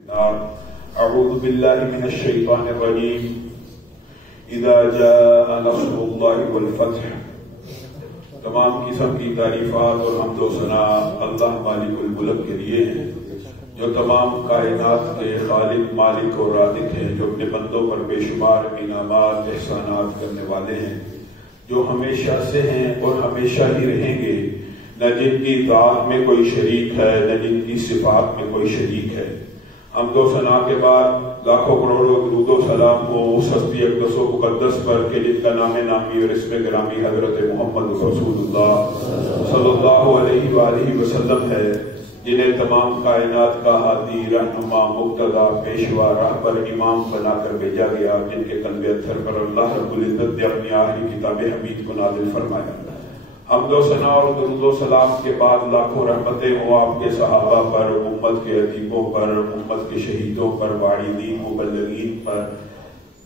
اعوذ باللہ من الشیطان الرجیم اذا جاء نصر اللہ والفتح۔ تمام قسم کی تعریفات اور حمد و ثنا اللہ مالک الملک کے لیے ہیں، جو تمام کائنات کے خالق مالک اور رازق ہیں، جو اپنے بندوں پر بے شمار انعامات احسانات کرنے والے ہیں، جو ہمیشہ سے ہیں اور ہمیشہ ہی رہیں گے، نہ جن کی ذات میں کوئی شریک ہے نہ جن کی صفات میں کوئی شریک ہے۔ حمد و ثنا کے بعد لاکھوں کروڑوں درود و سلام ہو اس ہستی اقدس و مقدس پر کہ جن کا نام نامی اور اسم گرامی حضرت محمد رسول اللہ صلی اللہ علیہ وآلہ وسلم ہے، جنہیں تمام کائنات کا ہادی رہنما مقتدا پیشوا راہبر امام بنا کر بھیجا گیا، جن کے قلب اطہر پر اللہ رب العزت نے اپنی آخری کتاب حمید کو نازل فرمایا۔ حمد و ثنا اور درود و سلام کے بعد لاکھوں رحمتیں ہوں آپ کے صحابہ پر، امت کے ادیبوں پر، امت کے شہیدوں پر، واعظین مبلغین پر،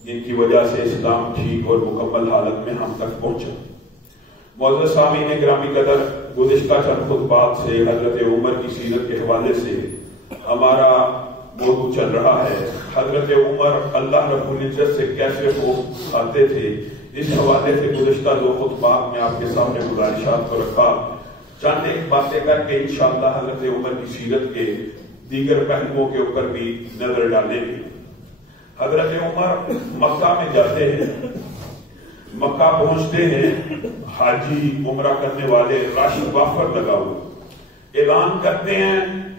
جن کی وجہ سے اسلام ٹھیک اور مکمل حالت میں ہم تک پہنچا۔ معزز سامعین گرامی قدر، گزشتہ چند خطبات سے حضرت عمر کی سیرت کے حوالے سے ہمارا موضوع چل رہا ہے۔ حضرت عمر اللہ رب العزت سے کیسے خوف کھاتے تھے، اس حوالے سے گزشتہ دو خطبات میں آپ کے سامنے گزارشات کو رکھا۔ چند ایک باتیں کر کے انشاءاللہ حضرت عمر کی سیرت کے دیگر پہلوؤں کے اوپر بھی نظر ڈالیں گے۔ حضرت عمر مکہ میں جاتے ہیں، مکہ پہنچتے ہیں، حاجی عمرہ کرنے والے رش وافر لگا ہوا، اعلان کرتے ہیں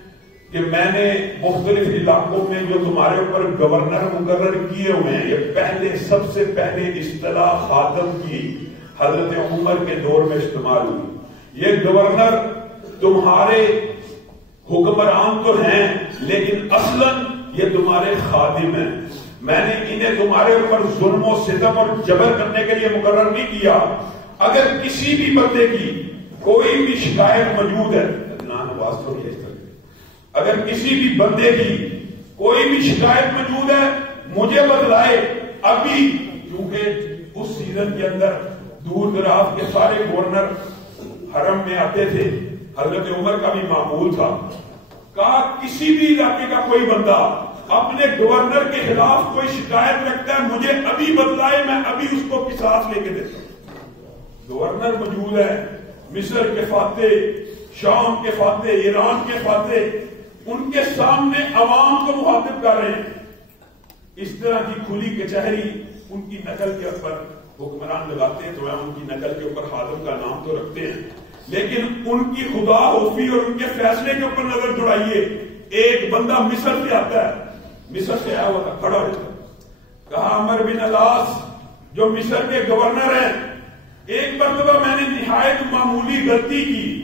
کہ میں نے مختلف علاقوں میں جو تمہارے اوپر گورنر مقرر کیے ہوئے ہیں، یہ پہلے سب سے پہلے اصطلاح خاتم کی حضرت عمر کے دور میں استعمال ہوئی۔ یہ گورنر تمہارے حکمران تو ہیں لیکن اصلاً یہ تمہارے خادم ہیں، میں نے انہیں تمہارے اوپر ظلم و ستم اور جبر کرنے کے لیے مقرر نہیں کیا۔ اگر کسی بھی بندے کی کوئی بھی شکایت موجود ہے، اگر کسی بھی بندے کی کوئی بھی شکایت موجود ہے مجھے بتلائے۔ ابھی کیونکہ اس سیزن کے اندر دور دراز کے سارے گورنر حرم میں آتے تھے، حضرت عمر کا بھی معمول تھا، کہا کسی بھی علاقے کا کوئی بندہ اپنے گورنر کے خلاف کوئی شکایت رکھتا ہے مجھے ابھی بتلائے، میں ابھی اس کو قصاص لے کے دیتا ہوں۔ گورنر موجود ہے، مصر کے فاتح، شام کے فاتح، ایران کے فاتح، ان کے سامنے عوام کو مخاطب کر رہے ہیں۔ اس طرح کی کھلی کچہری ان کی نقل کے اوپر حکمران لگاتے ہیں تو ان کی نقل کے اوپر خادم کا نام تو رکھتے ہیں، لیکن ان کی خدا خوفی اور ان کے فیصلے کے اوپر نظر دوڑائیے۔ ایک بندہ مصر سے آتا ہے، مصر سے آیا ہوا تھا، کھڑا ہو جاتا، کہا عمر بن العاص جو مصر کے گورنر ہیں، ایک مرتبہ میں نے نہایت معمولی غلطی کی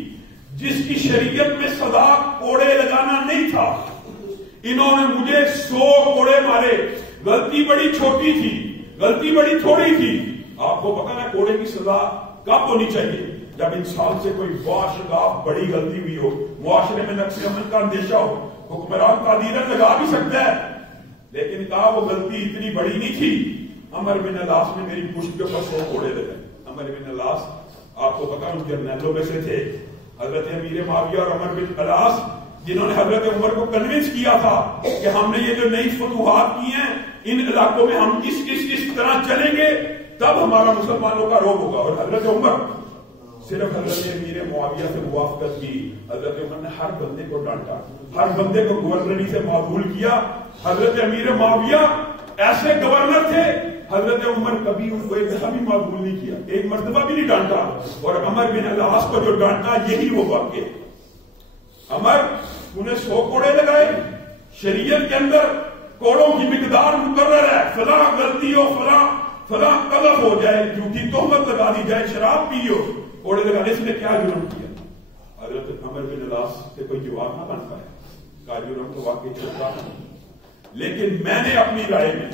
جس کی شریعت میں سزا کوڑے لگانا نہیں تھا، انہوں نے مجھے 100 کوڑے مارے، غلطی بڑی چھوٹی تھی، غلطی بڑی تھوڑی تھی۔ آپ کو پتا نا کوڑے کی سزا کب ہونی چاہیے؟ جب انسان سے کوئی باشگاف بڑی غلطی ہوئی ہو، معاشرے میں نقص عمل کا اندیشہ ہو، حکمران تعدیلت لگا بھی سکتا ہے، لیکن کہا وہ غلطی اتنی بڑی نہیں تھی۔ عمر بن العاص نے میری پشت کے اوپر 100 کوڑے لگائے۔ عمر بن العاص آپ کو پتا ان جرنیلوں میں سے تھے، حضرت امیر معاویہ اور عمر بن العاص، جنہوں نے حضرت عمر کو کنونس کیا تھا کہ ہم نے یہ جو نئی فتوحات کی ہیں ان علاقوں میں ہم اس طرح چلیں گے تب ہمارا مسلمانوں کا روب ہوگا، اور حضرت عمر صرف حضرت امیر معاویہ سے موافقت کی، حضرت عمر نے ہر بندے کو ڈانٹا، ہر بندے کو گورنری سے معزول کیا۔ حضرت امیر معاویہ ایسے گورنر تھے، حضرت عمر کبھی ان کو ایک دفعہ بھی معزول نہیں کیا، ایک مرتبہ بھی نہیں ڈانٹا، اور عمر بن العاص کو جو ڈانٹا یہی وہ واقع۔ عمر انہیں 100 کوڑے لگائے، شریعت کے اندر کوڑوں کی مقدار مقرر ہے، فلاں غلطی ہو، فلاں قذف ہو جائے، جھوٹی تہمت لگا دی جائے، شراب پی ہو، کوڑے لگانے سے کیا جرم کیا؟ حضرت عمر بن العاص سے کوئی جواب نہ بن پایا، کا جرم تو واقعی چھوٹا ہے، لیکن میں نے اپنی رائے میں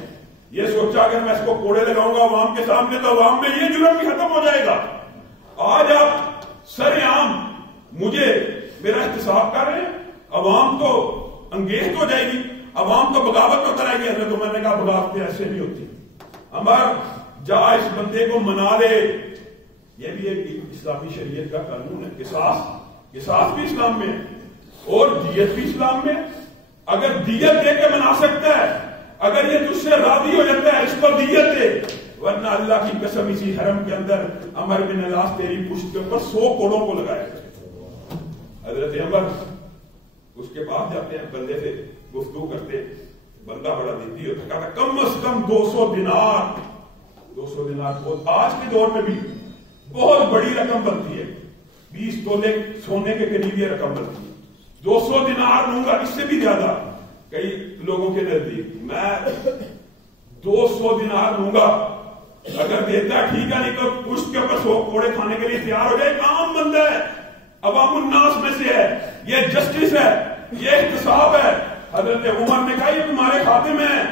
یہ سوچا اگر میں اس کو کوڑے لگاؤں گا عوام کے سامنے تو عوام میں یہ جرم بھی ختم ہو جائے گا۔ آج آپ سر عام مجھے میرا احتساب کر رہے ہیں، عوام تو انگیز ہو جائے گی، عوام تو بغاوت ہوتا رہے گی۔ حضرت عمر نے کہا بغاوتیں ایسے بھی ہوتی ہیں، عمر جا اس بندے کو منا لے، یہ بھی ایک اسلامی شریعت کا قانون ہے، قصاص بھی اسلام میں ہے اور دیت بھی اسلام میں۔ اگر دیت دے کے راضی ہو جاتا ہے اس کو دیت دے، ورنہ اللہ کی قسم اسی حرم کے اندر عمر بن العاص تیری پشت کے اوپر 100 کوڑوں کو لگائے. حضرت عمر اس کے بعد جاتے ہیں، بندے سے گفتگو کرتے، بندہ بڑا دیتی ہوتا، کہا کم از کم 200 دینار. 200 دینار بہت، آج کے دور میں بھی بہت بڑی رقم بنتی ہے، 20 تولے سونے کے قریب یہ رقم بنتی ہے. 200 دینار لوں گا، اس سے بھی زیادہ کئی لوگوں کے نزدیک. میں 200 دینار لوں گا، اگر دیتا ہے ٹھیک ہے، نہیں تو پشت کے اوپر 100 کوڑے کھانے کے لیے تیار ہو جائے. ایک عام بندہ ہے، عوام الناس میں سے ہے، یہ جسٹس ہے، یہ احتساب ہے. حضرت عمر نے کہا یہ تمہارے خادم ہیں،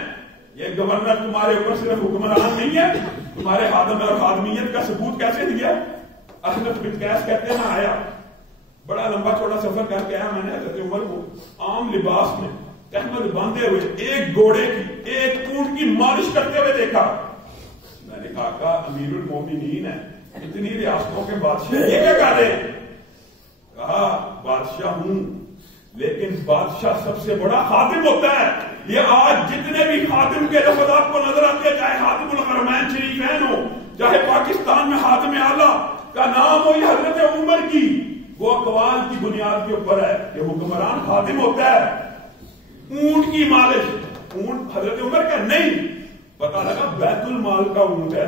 یہ گورنر تمہارے اوپر صرف حکمران نہیں ہے، تمہارے خادم اور خادمیت کا ثبوت کیسے دیا؟ احنف بن قیس کہتے ہیں میں آیا، بڑا لمبا چھوٹا سفر کر کے آیا، میں نے حضرت عمر کو عام لباس میں تہمت باندھے ہوئے ایک گھوڑے کی، ایک اونٹ کی مالش کرتے ہوئے دیکھا. میں نے کہا امیر المومنین ہے، اتنی ریاستوں کے بادشاہ یہ کیا کر رہے ہیں؟ کہا بادشاہ ہوں، لیکن بادشاہ سب سے بڑا خادم ہوتا ہے. یہ آج جتنے بھی خادم کے لفظ آپ کو نظر آتے ہیں، چاہے خادم الحرمین شریفین ہو، چاہے پاکستان میں خادم اعلیٰ کا نام ہو، یہ حضرت عمر کی وہ اقوال کی بنیاد کے اوپر ہے کہ حکمران خادم ہوتا ہے. اونٹ کی مالش، اونٹ حضرت عمر کا نہیں، پتا لگا بیت المال کا اونٹ ہے،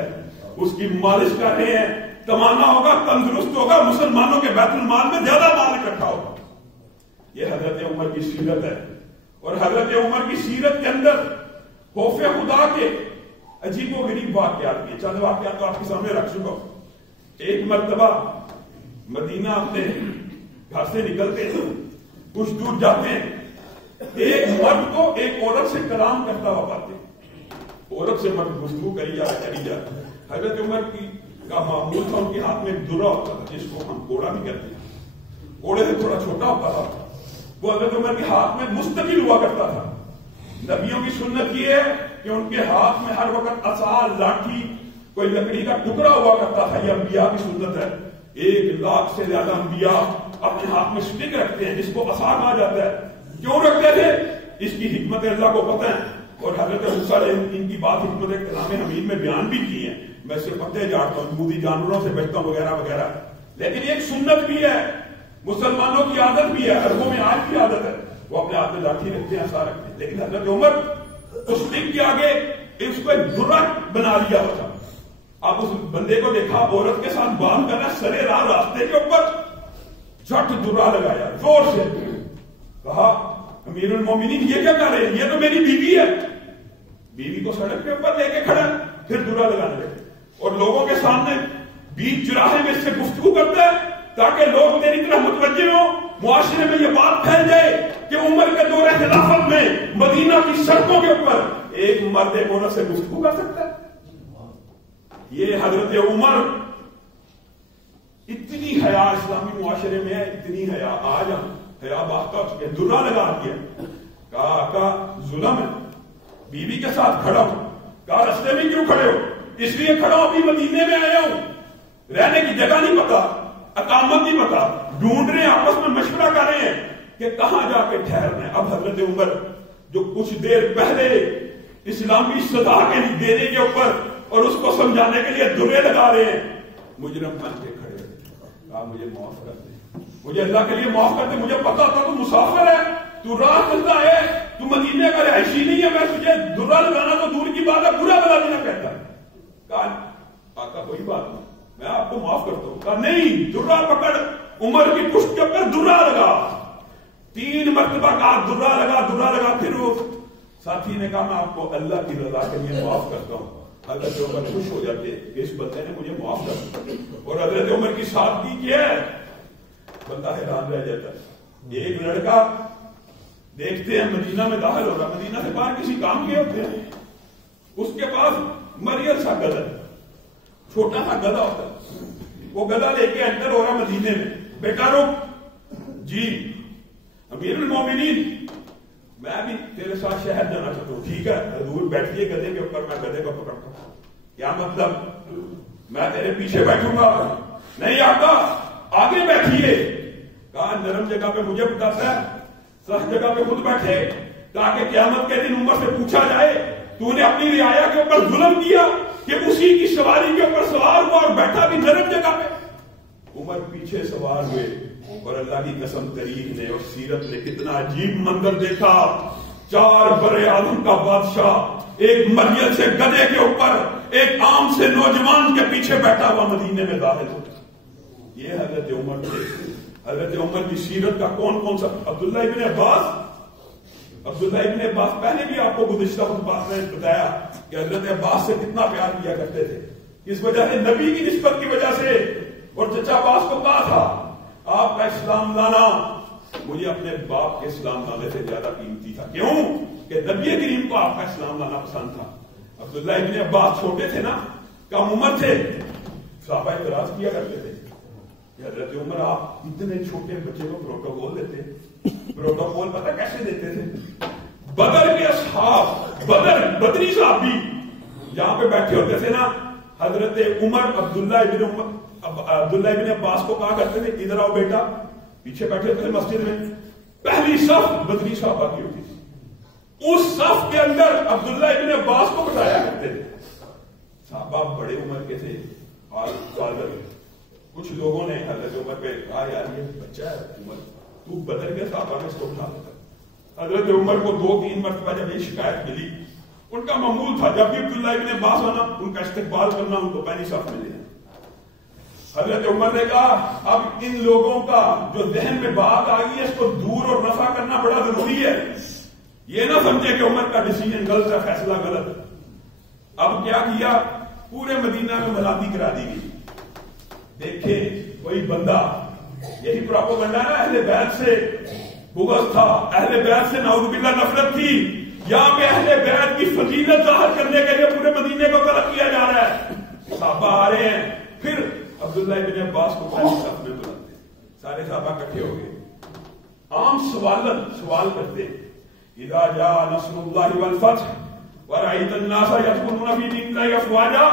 اس کی مالش کر رہے ہیں، تمنا ہوگا، تندرست ہوگا، مسلمانوں کے بیت المال میں زیادہ مال اکٹھا ہوگا. یہ حضرت عمر کی سیرت ہے. اور حضرت عمر کی سیرت کے اندر خوف خدا کے عجیب و غریب واقعات بھی، چند واقعات تو آپ کے سامنے رکھ چکا ہوں. ایک مرتبہ مدینہ اپنے گھر سے نکلتے ہیں، کچھ دور جاتے ہیں، ایک مرد کو ایک عورت سے کلام کرتا ہوا پاتے ہیں. عورت سے مرد گفتگو کری جا. حضرت عمر کا معمول تھا، ان کے ہاتھ میں ایک درا ہوتا تھا جس کو ہم کوڑا بھی کہتے ہیں، کوڑے سے تھوڑا چھوٹا ہوتا تھا، وہ حضرت عمر کے ہاتھ میں مستقل ہوا کرتا تھا. نبیوں کی سنت یہ ہے کہ ان کے ہاتھ میں ہر وقت عصا، لاٹھی، کوئی لکڑی کا ٹکڑا ہوا کرتا تھا. یہ انبیاء کی سنت ہے. 1 لاکھ سے زیادہ انبیاء اپنے ہاتھ میں سٹک رکھتے ہیں جس کو عصا کہا جاتا ہے. کیوں رکھتے تھے؟ اس کی حکمت اللہ کو پتہ ہے. اور حضرت موسیٰ نے ان کی بات حکمت کلام حمید میں بیان بھی کی ہے. میں صرف پتے جاڑتا ہوں، دودھی جانوروں سے بچتا ہوں وغیرہ وغیرہ، لیکن ایک سنت بھی ہے، مسلمانوں کی عادت بھی ہے، عربوں میں آج کی عادت ہے، وہ اپنے ہاتھ میں لاٹھی رکھتے ہیں، عصا رکھتے ہیں. لیکن حضرت عمر اس دن کے آگے اس کو ایک درا بنا لیا ہوتا. آپ اس بندے کو دیکھا عورت کے ساتھ بات کرنا، سرے راہ راستے کے اوپر جھٹ درا لگایا زور سے. کہا امیر المومنین یہ کیا کر رہے ہیں؟ یہ تو میری بیوی ہے. بیوی کو سڑک کے اوپر لے کے کھڑا، پھر درا لگانے لگے اور لوگوں کے سامنے بیچ چراہے میں اس سے گفتگو کرتا ہے تاکہ لوگ تیری طرح متوجہ ہوں، معاشرے میں یہ بات پھیل جائے کہ عمر کے دور خلافت میں مدینہ کی سڑکوں کے اوپر ایک مرد ایک عورت سے گفتگو کر سکتا ہے. یہ حضرت عمر، اتنی حیا اسلامی معاشرے میں ہے، اتنی حیا. آج ہم حیا باختہ ہو چکے، درا لگا دیا. کہا آقا ظلم ہے، بیوی کے ساتھ کھڑا ہوں. کہا رستے میں کیوں کھڑے ہو؟ اس لیے کھڑا ہوں ابھی مدینے میں آیا ہوں، رہنے کی جگہ نہیں پتا، اقامت نہیں پتا، ڈھونڈ رہے ہیں، آپس میں مشورہ کر رہے ہیں کہ کہاں جا کے ٹھہرنا ہے. اب حضرت عمر جو کچھ دیر پہلے اسلامی سزا کے دینے کے اوپر اور اس کو سمجھانے کے لیے درے لگا رہے ہیں، مجرم بن کے کھڑے. کہا مجھے معاف کر دے، مجھے اللہ کے لیے معاف کر دے، مجھے پتا تھا تو مسافر ہے، تو راہ چلتا ہے، تو مدینے کا رہائشی نہیں ہے، میں تجھے درا لگانا تو دور کی بات ہے، برا بلا دینا کہتا ہے. کہا آقا کوئی بات نہیں، میں آپ کو معاف کرتا ہوں. کہا نہیں، درا پکڑ، عمر کی پشت کے اوپر درا لگا. 3 مرتبہ کہا درا لگا، درا لگا. پھر وہ ساتھی نے کہا میں آپ کو اللہ کی رضا کے لیے معاف کرتا ہوں. حضرت عمر خوش ہو جاتے کہ اس بندے نے مجھے معاف کر دیا. اور حضرت عمر کی سادگی کیا ہے، بندہ حیران رہ جاتا ہے. ایک لڑکا دیکھتے ہیں مدینہ میں داخل ہو رہا، مدینہ سے باہر کسی کام کے ہوتے ہیں، اس کے پاس مریل سا گدا، چھوٹا سا گدا ہوتا ہے، وہ گدا لے کے انٹر ہو رہا مدینے میں. بیٹا رک، جی امیر المومنین میں بھی تیرے ساتھ شہر جانا چاہتا ہوں. ٹھیک ہے حضور بیٹھیے گدے کے اوپر، میں گدے کو پکڑتا ہوں. کیا مطلب؟ میں تیرے پیچھے بیٹھوں گا؟ نہیں آقا آگے بیٹھیے. کہا نرم جگہ پہ مجھے بتاتا ہے، سخت جگہ پہ خود بیٹھے تاکہ قیامت کے دن عمر سے پوچھا جائے تو نے اپنی رعایا کے اوپر ظلم کیا کہ اسی کی سواری کے اوپر سوار ہوا اور بیٹھا بھی نرم جگہ پہ. عمر پیچھے سوار ہوئے اور اللہ کی قسم تاریخ نے اور سیرت نے کتنا عجیب منظر دیکھا. 4 بر اعظم کا بادشاہ ایک مرید سے گدھے کے اوپر ایک عام سے نوجوان کے پیچھے بیٹھا ہوا مدینے میں داخل ہو. یہ حضرت عمر تھے. حضرت عمر کی سیرت کا کون کون سا؟ عبداللہ ابن عباس پہلے بھی آپ کو گزشتہ خطبات میں بتایا کہ حضرت عباس سے کتنا پیار کیا کرتے تھے. اس وجہ سے نبی کی نسبت کی وجہ سے. اور چچا عباس کو کہا تھا آپ کا اسلام لانا مجھے اپنے باپ کے اسلام لانے سے زیادہ قیمتی تھا. کیوں؟ کہ نبی کریم کو آپ کا اسلام لانا پسند تھا. عبداللہ ابن عباس چھوٹے تھے نا, کم عمر تھے. صحابہ اعتراض کیا کرتے تھے کہ حضرت عمر آپ اتنے چھوٹے بچے کو پروٹوکول دیتے. پروٹوکول پتہ کیسے دیتے تھے؟ بدر کے اصحاب, بدری صحابی جہاں پہ بیٹھے ہوتے تھے نا, حضرت عمر عبداللہ ابن عباس کو کہا کرتے تھے ادھر آؤ بیٹا. پیچھے بیٹھے تھے مسجد میں, پہلی صف بدری صحابہ کی ہوتی تھی. اس صف کے اندر عبداللہ ابن عباس کو بٹھایا کرتے تھے. صحابہ بڑے عمر کے تھے. کچھ لوگوں نے حضرت عمر پہ کہا یار یہ بچہ ہے عمر, تو بدر کے صحابہ میں اس کو اٹھا دیتا. حضرت عمر کو 2-3 مرتبہ جب یہ شکایت ملی, ان کا معمول تھا جب بھی عبداللہ ابن عباس آنا ان کا استقبال کرنا, ان کو پہلی صف میں لینا. حضرت عمر نے کہا اب ان لوگوں کا جو ذہن میں بات آ گئی ہے اس کو دور اور رفع کرنا بڑا ضروری ہے. یہ نہ سمجھے کہ عمر کا ڈیسیجن غلط ہے, فیصلہ غلط. اب کیا کیا, پورے مدینہ میں منادی کرا دی گئی. دیکھیں کوئی بندہ, یہی پروپیگنڈا نا, اہل بیت سے بغض تھا, اہل بیت سے نعوذ باللہ نفرت تھی. یہاں پہ اہل بیت کی فضیلت ظاہر کرنے کے لیے پورے مدینے کو طلب کیا جا رہا ہے. صحابہ آ رہے ہیں, پھر عبداللہ ابن عباس کو پہلی صف میں بلاتے. سارے صحابہ اکٹھے ہو گئے. عام سوال کرتے اذا جاء نصر اللہ والفتح ورأيت الناس يدخلون في دين الله افواجا.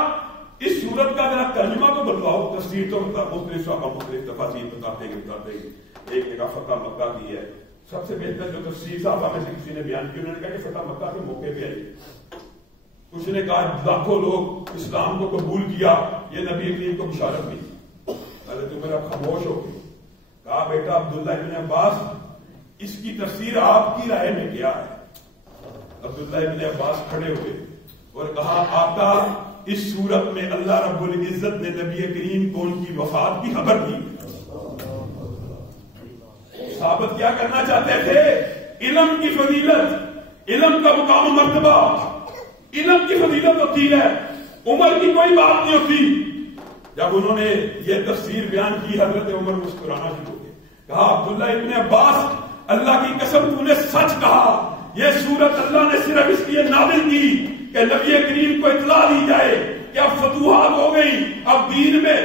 اس صورت کا ذرا ترجمہ تو بتلاؤ. تفسیر تو مختلف صحابہ مختلف تفاسیر بتاتے ہیں. ایک جگہ فتح مکہ کی ہے. سب سے بہتر جو تفسیر صحابہ میں سے کسی نے بیان کی, انہوں نے کہا کہ فتح مکہ کے موقع پہ آئی. کچھ نے کہا لاکھوں لوگ اسلام کو قبول کیا, یہ نبی کریم کو بشارت دی. حضرت عمر اب خاموش ہو گئے. کہا بیٹا عبداللہ ابن عباس اس کی تفسیر آپ کی رائے میں کیا ہے؟ عبداللہ ابن عباس کھڑے ہوئے اور کہا آقا اس صورت میں اللہ رب العزت نے نبی کریم کو ان کی وفات کی خبر دی. ثابت کیا کرنا چاہتے تھے؟ علم کی فضیلت, علم کا مقام و مرتبہ. علم کی فضیلت ہوتی ہے, عمر کی کوئی بات نہیں ہوتی. جب انہوں نے یہ تفسیر بیان کی حضرت عمر مسکرانا شروع ہو گئے. کہا عبداللہ ابن عباس اللہ کی قسم تو نے سچ کہا. یہ صورت اللہ نے صرف اس لیے نازل کی کہ نبی کریم کو اطلاع دی جائے کہ اب فتوحات ہو گئی, اب دین میں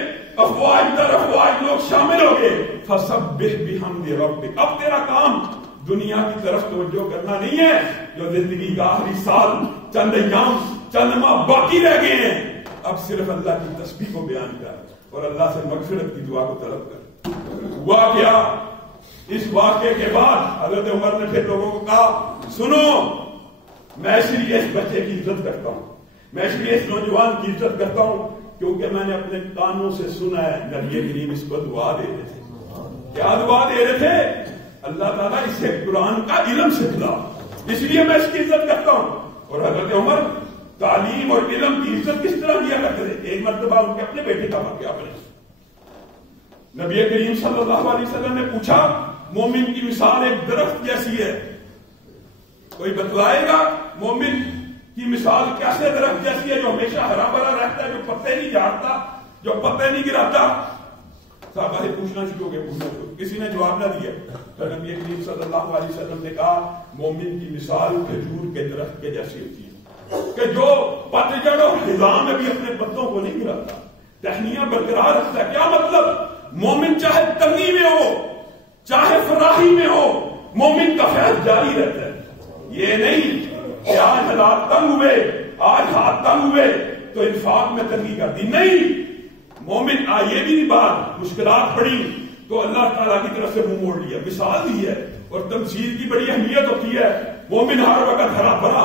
افواج در افواج لوگ شامل ہو گئے. فسبح بحمد ربک. اب تیرا کام دنیا کی طرف توجہ کرنا نہیں ہے. جو زندگی کا آخری سال, چند ایام, چند ماہ باقی رہ گئے ہیں, اب صرف اللہ کی تسبیح کو بیان کر اور اللہ سے مغفرت کی دعا کو طلب کر. ہوا کیا؟ اس واقعے کے بعد حضرت عمر نے پھر لوگوں کو کہا سنو, میں اس لیے اس بچے کی عزت کرتا ہوں, میں اس لیے اس نوجوان کی عزت کرتا ہوں کیونکہ میں نے اپنے کانوں سے سنا ہے نبی کریم اس کو دعا دے رہے تھے. کیا دعا دے رہے تھے؟ اللہ تعالیٰ اسے قرآن کا علم سکھلا, اس لیے میں اس کی عزت کرتا ہوں. اور حضرت عمر تعلیم اور علم کی عزت کس طرح کیا کرتے تھے؟ ایک مرتبہ ان کے اپنے بیٹے کا واقعہ بنے. نبی کریم صلی اللہ علیہ وسلم نے پوچھا مومن کی مثال ایک درخت جیسی ہے, کوئی بتلائے گا مومن کی مثال کیسے درخت جیسی ہے جو ہمیشہ ہرا بھرا رہتا ہے, جو پتے نہیں جھاڑتا, جو پتے نہیں گراتا؟ صحابہ سے پوچھنا شروع ہو گئے. کسی نے جواب نہ دیا. تو نبی کریم صلی اللہ علیہ وسلم نے کہا مومن کی مثال کھجور کے درخت کے جیسی ہوتی ہے کہ جو پتجھڑ اور خزاں میں بھی اپنے پتوں کو نہیں گراتا, ٹہنیاں برقرار رکھتا ہے. کیا مطلب؟ مومن چاہے تنگی میں ہو چاہے فراخی میں ہو, مومن کا فیض جاری رہتا ہے. یہ نہیں کہ آج حالات تنگ ہوئے, آج ہاتھ تنگ ہوئے تو انفاق میں تنگی کر دی. نہیں, مومن یہ بھی نہیں بات, مشکلات پڑی تو اللہ تعالیٰ کی طرف سے منہ موڑ لیا, مثال دی ہے. اور تمثیل کی بڑی اہمیت ہوتی ہے. مومن ہر وقت ہرا بھرا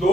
2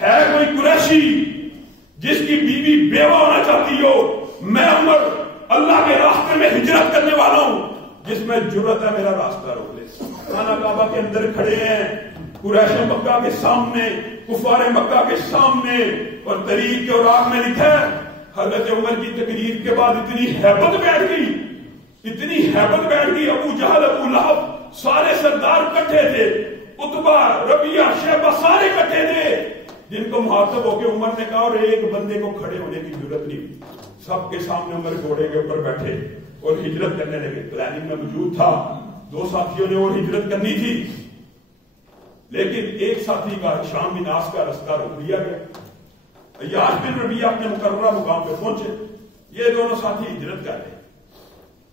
ہے کوئی قریشی جس کی بیوی بیوہ ہونا چاہتی ہو؟ میں عمر اللہ کے راستے میں ہجرت کرنے والا ہوں، جس میں جرت ہے میرا راستہ روک لے۔ خانہ کعبہ کے اندر کھڑے ہیں، قریش مکہ کے سامنے، کفار مکہ کے سامنے، اور تحریر کے اوراق میں لکھا ہے حضرت عمر کی تقریر کے بعد اتنی ہیبت بیٹھ گئی، اتنی ہیبت بیٹھ گئی، ابو جہل، ابو لہب، سارے سردار کٹھے تھے، عتبہ، ربیعہ، شیبہ سارے کٹھے تھے، جن کو مخاطب ہو کے عمر نے کہا، اور ایک بندے کو کھڑے ہونے کی ضرورت نہیں، سب کے سامنے عمر گھوڑے کے اوپر بیٹھے اور ہجرت کرنے لگے۔ پلاننگ میں موجود تھا، 2 ساتھیوں نے اور ہجرت کرنی تھی، لیکن ایک ساتھی کا شام بن عاص کا رستہ روک دیا گیا۔ عیاش بن ربیعہ اپنے مقررہ مقام پہ پہنچے، یہ دونوں ساتھی ہجرت کر رہے۔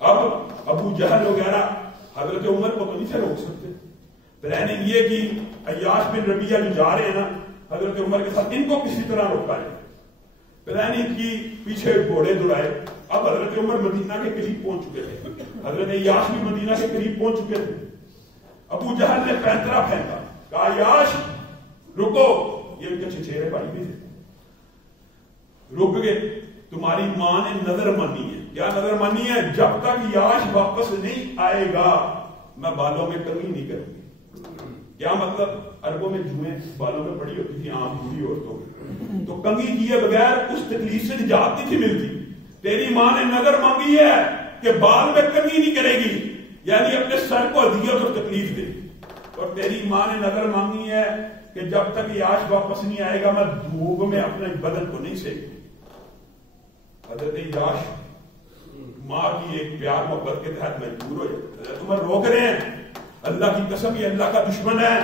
اب ابو جہل وغیرہ حضرت عمر کو تو نہیں تھے روک سکتے، پلاننگ یہ کی عیاش بن ربیعہ جو جا رہے ہیں نا حضرت عمر کے ساتھ، ان کو کسی طرح روکا جائے۔ پلاننگ کی، پیچھے گھوڑے دوڑائے۔ اب حضرت عمر مدینہ کے قریب پہنچ چکے تھے، حضرت عیاش بھی مدینہ کے قریب پہنچ چکے تھے۔ ابو جہل نے پینترا پھینکا، کہا عیاش رکو، یہ ان کے چچیرے بھائی بھی تھے، رک گئے، تمہاری ماں نے نظر مانی ہے۔ کیا نظر مانی ہے؟ جب تک عیاش واپس نہیں آئے گا میں بالوں میں کنگھی نہیں کروں گی۔ کیا مطلب؟ عربوں میں جوئیں بالوں میں پڑی ہوتی تھی عام بوڑھی عورتوں میں، تو کنگھی کیے بغیر اس تکلیف سے نجات نہیں تھی ملتی۔ تیری ماں نے نظر مانگی ہے کہ بال میں کنگھی نہیں کرے گی، یعنی اپنے سر کو اذیت اور تکلیف دے، اور تیری ماں نے نظر مانگی ہے کہ جب تک عیاش واپس نہیں آئے گا میں دھوپ میں اپنے بدن کو نہیں سیکوں۔ حضرت عیاش ماں کی ایک پیار محبت کے تحت مجبور ہو جائے۔ حضرت عمر روک رہے ہیں، اللہ کی قسم یہ اللہ کا دشمن ہے،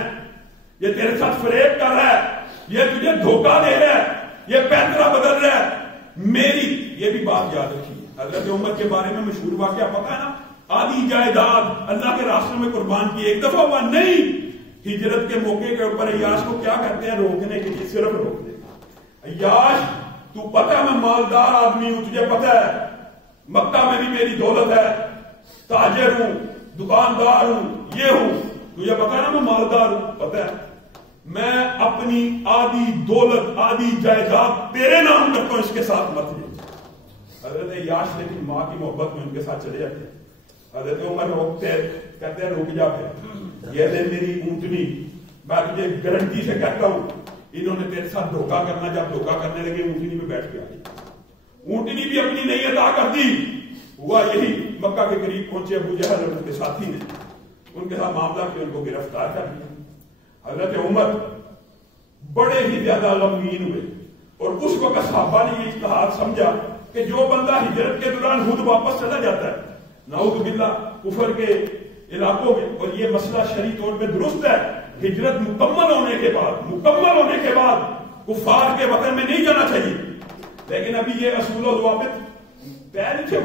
یہ تیرے ساتھ فریب کر رہا ہے، یہ تجھے دھوکہ دے رہا ہے، یہ پیترا بدل رہا ہے میری۔ یہ بھی بات یاد رکھیے، حضرت عمر کے بارے میں مشہور واقعہ پتا ہے نا، آدھی جائیداد اللہ کے راستے میں قربان کی، ایک دفعہ ہوا نہیں، ہجرت کے موقع کے اوپر عیاش کو کیا کرتے ہیں روکنے کے لیے، صرف روکنے۔ عیاش تو پتہ میں مالدار آدمی ہوں، تجھے پتہ ہے مکہ میں بھی میری دولت ہے، تاجر ہوں، دکاندار ہوں، یہ ہوں، تجھے پتہ ہے نا میں مالدار ہوں، پتہ ہے میں اپنی آدھی دولت، آدھی جائیداد تیرے نام کرتا ہوں، اس کے ساتھ مت لے۔ حضرت عیاش لیکن ماں کی محبت میں ان کے ساتھ چلے جاتے ہیں۔ حضرت عمر روکتے کہتے ہیں رک جا پھر، یہ لے میری اونٹنی، میں تجھے گارنٹی سے کہتا ہوں انہوں نے تیرے ساتھ دھوکہ کرنا، جب دھوکہ کرنے لگے اونٹنی میں بیٹھ گیا، اونٹنی بھی اپنی نہیں ادا کر دی۔ ہوا یہی، مکہ کے قریب پہنچے ابو جہل اور ان کے ساتھی نے ان کے ساتھ معاملہ کیا، ان کو گرفتار کر لیا۔ حضرت عمر بڑے ہی زیادہ غمگین ہوئے، اور اس وقت صحابہ نے یہ اجتہاد سمجھا کہ جو بندہ ہجرت کے دوران خود واپس چلا جاتا ہے نعوذ باللہ کفر کے علاقوں میں، اور یہ مسئلہ شرعی طور پہ درست ہے، ہجرت مکمل ہونے کے بعد کفار کے وطن میں نہیں جانا چاہیے، لیکن ابھی یہ اصول و ضوابط طے نہیں تھے۔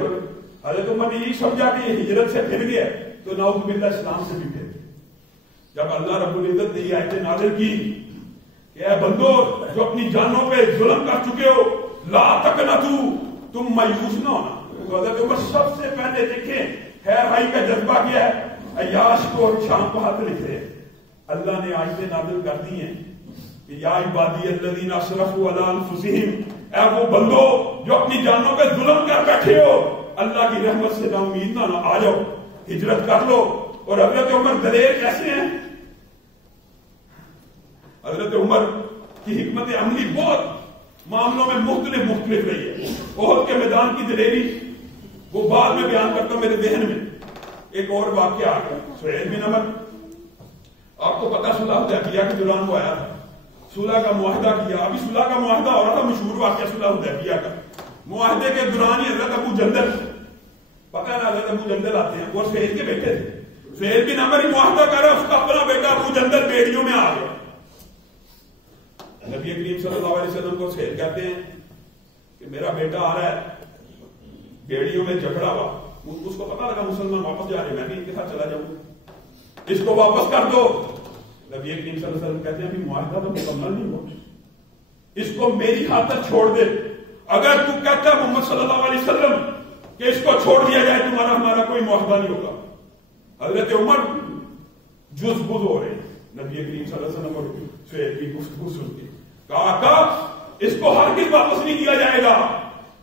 حضرت عمر نے یہی سمجھا کہ یہ ہجرت سے پھر گیا تو نعوذ باللہ اسلام سے بھی پھر گیا۔ جب اللہ رب العزت نے یہ آیت نازل کی کہ اے بندو جو اپنی جانوں پہ ظلم کر چکے ہو، لا تقنطوا، تم مایوس نہ ہونا، تو حضرت عمر سب سے پہلے دیکھیں خیر بھائی کا جذبہ کیا ہے، عیاش کو اور شام کو ہاتھ لکھ رہے ہیں۔ اللہ نے آیتیں نازل کر دی ہیں کہ یا عبادی الذین اسرفوا علی انفسہم، اے وہ بندو جو اپنی جانوں پہ ظلم کر بیٹھے ہو، اللہ کی رحمت سے نا امید نہ آ جاؤ، ہجرت کر لو۔ اور حضرت عمر دلیر کیسے ہیں؟ حضرت عمر کی حکمت عملی بہت معاملوں میں مختلف رہی ہے۔ احد کے میدان کی دلیری وہ بعد میں بیان کرتا ہوں، میرے ذہن میں ایک اور واقعہ آ گیا۔ سہیل بن عمر، آپ کو پتا صلح حدیبیہ کے دوران وہ آیا تھا، صلح کا معاہدہ کیا، ابھی صلح کا معاہدہ ہو رہا تھا، مشہور واقعہ صلح حدیبیہ کا۔ معاہدے کے دوران ہی حضرت ابو جندل، پتہ ہے نا حضرت ابو جندل آتے ہیں، وہ سہیل کے بیٹے تھے، سہیل بن عمر ہی معاہدہ کر رہا، اس کا اپنا بیٹا ابو جندل بیڑیوں میں آ گیا۔ نبی کریم صلی اللہ علیہ وسلم کو سہیل کہتے ہیں کہ میرا بیٹا آ رہا ہے بیڑیوں میں جھگڑا ہوا، اس کو پتا لگا مسلمان واپس جا رہے ہیں، میں بھی ان کے ساتھ چلا جاؤں گا، اس کو واپس کر دو۔ نبی کریم صلی اللہ علیہ وسلم کہتے ہیں ابھی معاہدہ تو مکمل نہیں ہوا، اس کو میری خاطر چھوڑ دے، اگر تو کہتا ہے محمد صلی اللہ علیہ وسلم کہ اس کو چھوڑ دیا جائے تمہارا ہمارا کوئی معاہدہ نہیں ہوگا۔ حضرت عمر جز بز ہو رہے ہیں، نبی کریم صلی اللہ علیہ وسلم اور سہیل کی گفتگو سن کے کہا آقا اس کو ہرگز واپس نہیں کیا جائے گا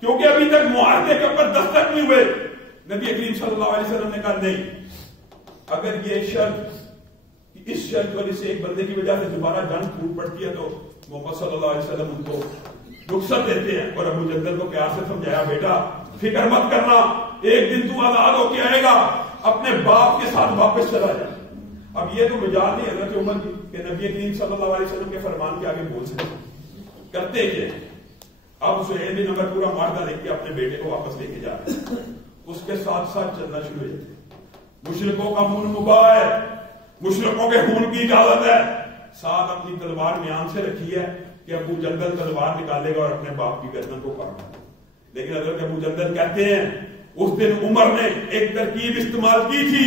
کیونکہ ابھی تک معاہدے کے اوپر دستخط نہیں ہوئے. نبی کریم صلی اللہ علیہ وسلم نے کہا نہیں، اگر یہ شرط اس شرط وجہ سے ایک بندے کی وجہ سے دوبارہ جنگ ٹوٹ پڑتی ہے تو محمد صلی اللہ علیہ وسلم ان کو رخصت دیتے ہیں. اور ابو جندل کو پیار سے سمجھایا بیٹا فکر مت کرنا، ایک دن تو آزاد ہو کے آئے گا، اپنے باپ کے ساتھ واپس چلا جائے. اب یہ تو مجال نہیں حضرت عمر کی کہ نبی کریم صلی اللہ علیہ وسلم کے فرمان کے آگے بول سکتے. کرتے کیا؟ اب سہیل بن عمر پورا معاہدہ لے کے اپنے بیٹے کو واپس لے کے جا رہے ہیں. اس کے ساتھ ساتھ چلنا شروع ہو جاتے. مشرکوں کا خون مباح ہے، مشرکوں کے خون کی اجازت ہے. ساتھ اپنی تلوار میان سے رکھی ہے کہ ابو جندل تلوار نکالے گا اور اپنے باپ کی گردن کو کاٹے گا. لیکن حضرت ابو جندل کہتے ہیں اس دن عمر نے ایک ترکیب استعمال کی تھی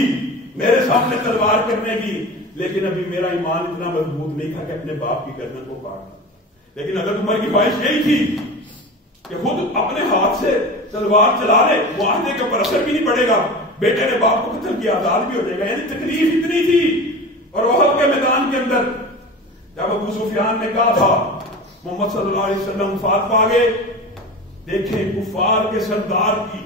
میرے سامنے تلوار کرنے کی، لیکن ابھی میرا ایمان اتنا مضبوط نہیں تھا کہ اپنے باپ کی گردن کو کاٹ. لیکن حضرت عمر کی خواہش یہی تھی کہ خود اپنے ہاتھ سے تلوار چلا لے، معاہدے کے اوپر اثر بھی نہیں پڑے گا، بیٹے نے باپ کو قتل کیا آزاد بھی ہو جائے گا. یعنی تکلیف اتنی تھی. اور احد کے میدان کے اندر جب ابو سفیان نے کہا تھا محمد صلی اللہ علیہ وسلم وفات پا گئے، دیکھیں کفار کے سردار کی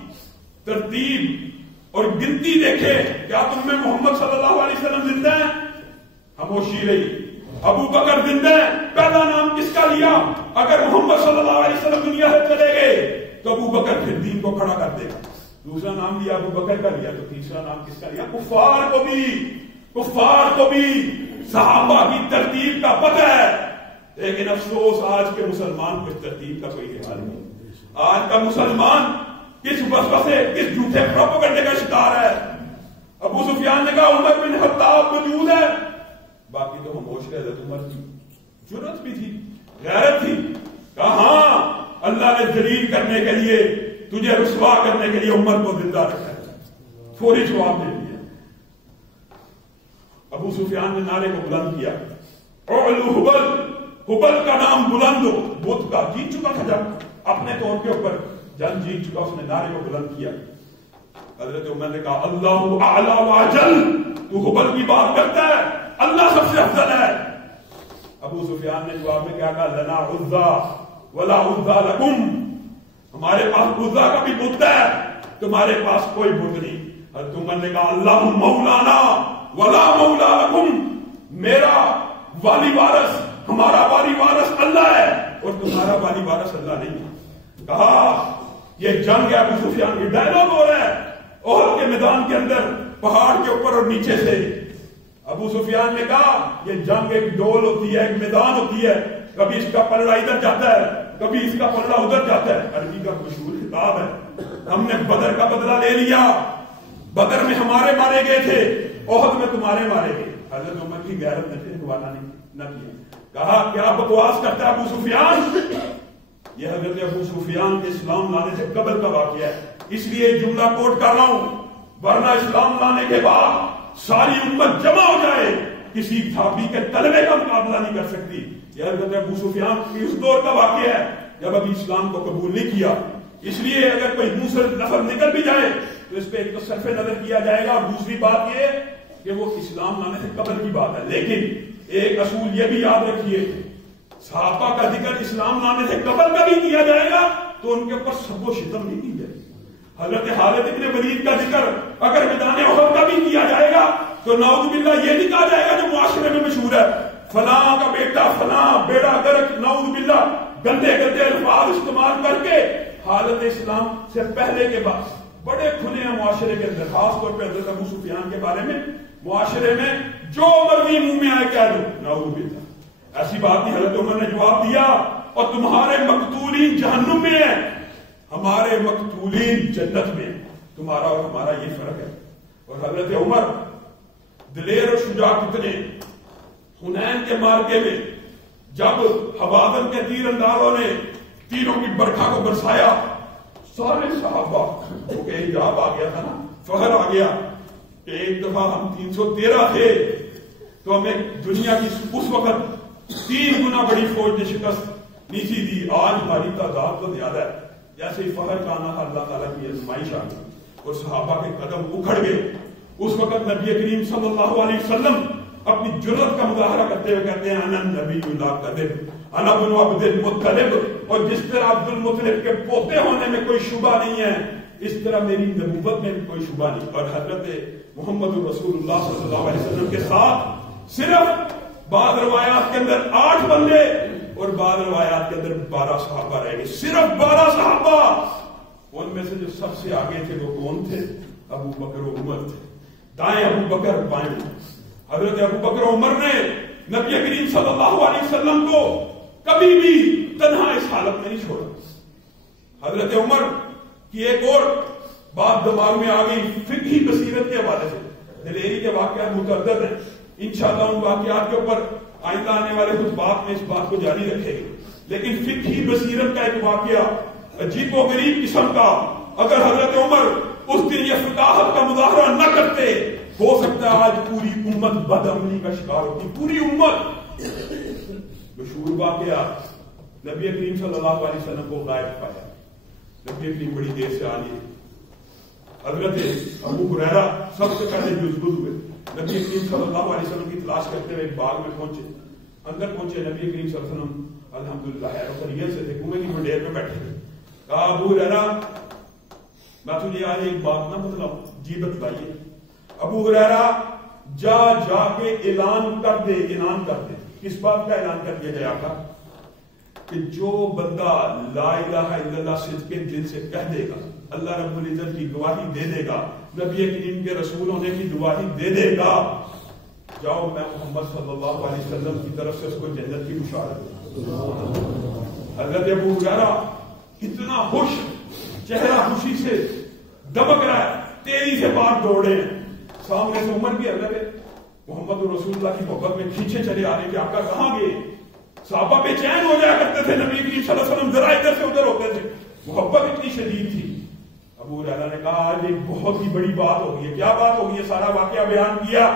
ترتیب اور گنتی دیکھیں، کیا تم میں محمد صلی اللہ علیہ وسلم زندہ ہیں؟ خاموشی رہی. ابو بکر زندہ ہیں، پہلا نام کس کا لیا؟ اگر محمد صلی اللہ علیہ وسلم دنیا سے چلے گئے تو ابو بکر پھر دین کو کھڑا کر دے گا. دوسرا نام لیا ابو بکر کا لیا تو تیسرا نام کس کا لیا؟ کفار کو بھی صحابہ کی ترتیب کا پتہ ہے. لیکن افسوس آج کے مسلمان کو اس ترتیب کا کوئی خیال نہیں. آج کا مسلمان کس وسوسے کس جھوٹے پروپیگنڈے کا شکار ہے. ابو سفیان نے کہا عمر بن خطاب موجود ہے، باقی تو خاموش رہے. حضرت عمر کی جرأت بھی تھی، غیرت تھی. کہا ہاں اللہ نے ذلیل کرنے کے لیے تجھے رسوا کرنے کے لیے عمر کو زندہ رکھا ہے. فوری جواب دے دیا. ابو سفیان نے نعرے کو بلند کیا، اعلو حبل، حبل کا نام بلند ہو. بت کا جیت چکا تھا، جب اپنے طور کے اوپر جنگ جیت چکا اس نے نعرے کو بلند کیا. حضرت عمر نے کہا اللہ اعلی واجل، تو حبل کی بات کرتا ہے، اللہ سب سے افضل ہے. ابو سفیان نے جواب میں کیا کہا؟ لنا عزا ولا عزا لکم، ہمارے پاس عزا کا بھی بت ہے، تمہارے پاس کوئی بت نہیں. حضرت عمر نے کہا اللہ مولانا ولا مولا لکم، میرا والی وارث ہمارا والی وارث اللہ ہے اور تمہارا والی وارث اللہ نہیں ہے. کہا یہ جنگ ہے. ابو سفیان کی ڈائلاگ ہو رہا ہے احد کے میدان کے اندر، پہاڑ کے اوپر اور نیچے سے. ابو سفیان نے کہا یہ جنگ ایک ڈول ہوتی ہے، ایک میدان ہوتی ہے، کبھی اس کا پلڑا ادھر جاتا ہے، کبھی اس کا پلڑا ادھر جاتا ہے. عربی کا مشہور خطاب ہے. ہم نے بدر کا بدلہ لے لیا، بدر میں ہمارے مارے گئے تھے، احد میں تمہارے مارے گئے. حضرت عمر کی غیرت نے پھر گوارا نہ کیا. کہا کیا بکواس کرتا ہے ابو سفیان؟ یہ حضرت ابو سفیان کے اسلام لانے سے قبل کا واقعہ ہے، اس لیے جملہ کوٹ کر رہا ہوں، ورنہ اسلام لانے کے بعد ساری امت جمع ہو جائے کسی صحابی کے طلبے کا مقابلہ نہیں کر سکتی. یہ حضرت ابو سفیان کی اس دور کا واقعہ ہے جب ابھی اسلام کو قبول نہیں کیا. اس لیے اگر کوئی دوسرا لفظ نکل بھی جائے تو اس پہ ایک تو صرف نظر کیا جائے گا، اور دوسری بات یہ کہ وہ اسلام لانے سے قبل کی بات ہے. لیکن ایک اصول یہ بھی یاد رکھیے، صحابہ کا ذکر اسلام لانے سے قبل کا بھی کیا جائے گا تو ان کے اوپر سب و شتم نہیں کی جائے گی. حضرت خالد ابن ولید کا ذکر اگر میدان احد کا بھی کیا جائے گا تو نعوذ باللہ یہ نہیں کہا جائے گا جو معاشرے میں مشہور ہے، فلاں کا بیٹا فلاں بیڑا گرک، نعوذ باللہ گندے گندے الفاظ استعمال کر کے. حالت اسلام سے پہلے کے بعد بڑے کھلے ہیں معاشرے کے اندر، خاص طور پہ حضرت ابو سفیان کے بارے میں معاشرے میں جو مرضی منہ میں آئے کہہ دو، نعوذ باللہ. ایسی بات نہیں. حضرت عمر نے جواب دیا اور تمہارے مقتولین جہنم میں ہیں، ہمارے مقتولین جنت میں. تمہارا اور ہمارا یہ فرق ہے. اور حضرت عمر دلیر اور شجاع کتنے. حنین کے مارکے میں جب حوازن کے تیر اندازوں نے تیروں کی برکھا کو برسایا، سارے صحابہ کو کہ حجاب آ گیا تھا نا، فخر آ گیا کہ ایک دفعہ ہم 313 تھے تو ہمیں دنیا کی اس وقت 3 گنا بڑی فوج نے شکست نہیں سی دی، آج ہماری تعداد تو زیادہ ہے. جیسے ہی فخر کا آنا اللہ تعالیٰ کی آزمائش آ گئی اور صحابہ کے قدم اکھڑ گئے. اس وقت نبی کریم صلی اللہ علیہ وسلم اپنی جرأت کا مظاہرہ کرتے ہوئے کہتے ہیں انا نبی لا کذب، انا بن عبد المطلب، اور جس طرح عبد المطلب کے پوتے ہونے میں کوئی شبہ نہیں ہے اس طرح میری نبوت میں بھی کوئی شبہ نہیں. اور حضرت محمد رسول اللہ صلی اللہ علیہ وسلم کے ساتھ صرف بعض روایات کے اندر 8 بندے اور بعض روایات کے اندر 12 صحابہ رہ گئے. صرف 12 صحابہ. ان میں سے جو سب سے آگے تھے وہ کون تھے؟ ابو بکر و عمر تھے. دائیں ابو بکر، بائیں. حضرت ابو بکر و عمر نے نبی کریم صلی اللہ علیہ وسلم کو کبھی بھی تنہا اس حالت میں نہیں چھوڑا. حضرت عمر کی ایک اور بات دماغ میں آ گئی فقہی بصیرت کے حوالے سے. دلیری کے واقعات متعدد ہیں، انشاءاللہ ان واقعات کے اوپر آئندہ آنے والے خطبات میں اس بات کو جاری رکھے گی. لیکن فقہی بصیرت کا ایک واقعہ عجیب و غریب قسم کا، اگر حضرت عمر اس دن یہ فقاہت کا مظاہرہ نہ کرتے ہو سکتا ہے آج پوری امت بدعملی کا شکار ہوتی. پوری امت. مشہور واقعہ، نبی کریم صلی اللہ علیہ وسلم کو غائب پایا. نبی کریم بڑی دیر سے آ لیے. حضرت ابو ہریرہ سب سے پہلے جزبز ہوئے. نبی کریم صلی اللہ علیہ وسلم کی تلاش کرتے ہوئے ایک باغ میں پہنچے. اندر پہنچے، نبی کریم صلی اللہ علیہ وسلم الحمدللہ خیریت سے تھے، کنویں کی منڈیر میں بیٹھے تھے. کہا ابو ہریرہ میں تجھے آج ایک بات نہ بتلاؤں؟ جی بتلائیے. ابو ہریرہ جا جا کے اعلان کر دے. کس بات کا اعلان کر دیا جائے آقا؟ کہ جو بندہ لا الہ الا اللہ صدق کے دل سے کہہ دے گا، اللہ رب العزت کی گواہی دے دے گا، نبی کریم کے رسول ہونے کی گواہی دے دے گا، جاؤ میں محمد صلی اللہ علیہ وسلم کی طرف سے اس کو جنت کی بشارت دوں. حضرت ابو ہریرہ اتنا خوش، چہرہ خوشی سے دبک رہا ہے، تیزی سے باہر دوڑے ہیں. سامنے سے عمر بھی حضرت محمد رسول اللہ کی محبت میں کھینچے چلے آ رہے کہ آقا کہاں گئے؟ صحابہ بے چین ہو جایا کرتے تھے، نبی کریم صلی اللہ علیہ وسلم ذرا ادھر سے ادھر ہوتے تھے، محبت اتنی شدید تھی. ابو ہریرہ نے کہا آج ایک بہت ہی بڑی بات ہو گئی ہے. کیا بات ہو گئی ہے؟ سارا واقعہ بیان کیا.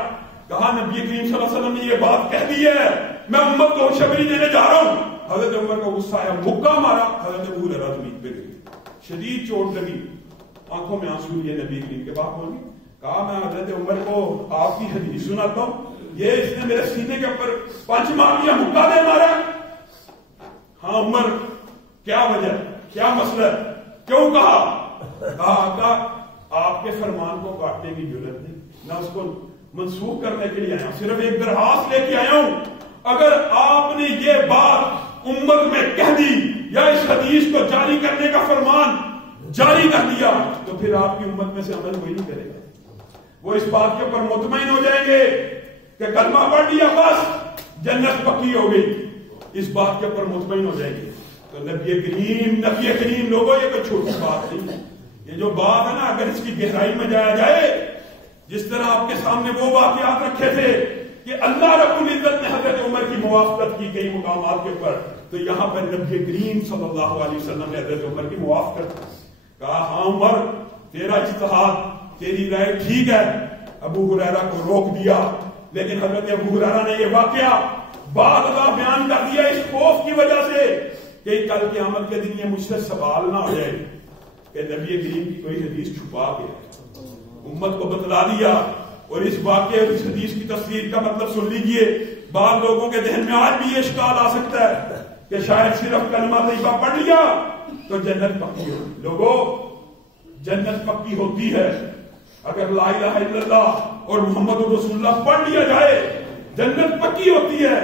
کہا نبی کریم صلی اللہ علیہ وسلم نے یہ بات کہہ دی ہے، میں امت کو خوشخبری دینے جا رہا ہوں. حضرت عمر کو غصہ آیا، مکہ مارا. حضرت ابو ہریرہ زمین پہ گئی، شدید چوٹ لگی، آنکھوں میں آنسو لیے نبی کریم کے پاس پہنچی. کہا میں حضرت عمر کو آپ کی حدیث سناتا ہوں، یہ اس نے میرے سینے کے اوپر پنچ مار دیا، مکہ دے مارا. ہاں عمر کیا وجہ، کیا مسئلہ، کیوں کہا؟ آقا آپ کے فرمان کو کاٹنے کی ضرورت نہیں، نہ اس کو منسوخ کرنے کے لیے آیا ہوں، صرف ایک درخواست لے کے آیا ہوں. اگر آپ نے یہ بات امت میں کہہ دی یا اس حدیث کو جاری کرنے کا فرمان جاری کر دیا تو پھر آپ کی امت میں سے عمل کوئی نہیں کرے گا. وہ اس بات کے اوپر مطمئن ہو جائیں گے کہ کلمہ پڑھ لیا بس جنت پکی ہو گئی، اس بات کے اوپر مطمئن ہو جائیں گے. تو نبی کریم لوگوں یہ کوئی چھوٹی بات نہیں ہے. یہ جو بات ہے نا، اگر اس کی گہرائی میں جایا جائے، جس طرح آپ کے سامنے وہ واقعات رکھے تھے کہ اللہ رب العزت نے حضرت عمر کی موافقت کی کئی مقامات کے اوپر، تو یہاں پر نبی کریم صلی اللہ علیہ وسلم نے حضرت عمر کی موافقت کی. کہا ہاں عمر تیرا اجتہاد، تیری رائے ٹھیک ہے. ابو ہریرہ کو روک دیا، لیکن حضرت ابو ہریرہ نے یہ واقعہ بعد ازاں بیان کر دیا اس خوف کی وجہ سے کہ کل قیامت کے دن یہ مجھ سے سوال نہ ہو جائے کہ نبی کریم کی کوئی حدیث چھپا کے امت کو بتلا دیا. اور اس واقعے اور اس حدیث کی تفسیر کا مطلب سن لیجئے. بعض لوگوں کے ذہن میں آج بھی یہ اشکال آ سکتا ہے کہ شاید صرف کلمہ طیبہ پڑھ لیا تو جنت پکی ہو. لوگوں جنت پکی ہوتی ہے اگر لا الہ الا اللہ اور محمد رسول اللہ پڑھ لیا جائے، جنت پکی ہوتی ہے.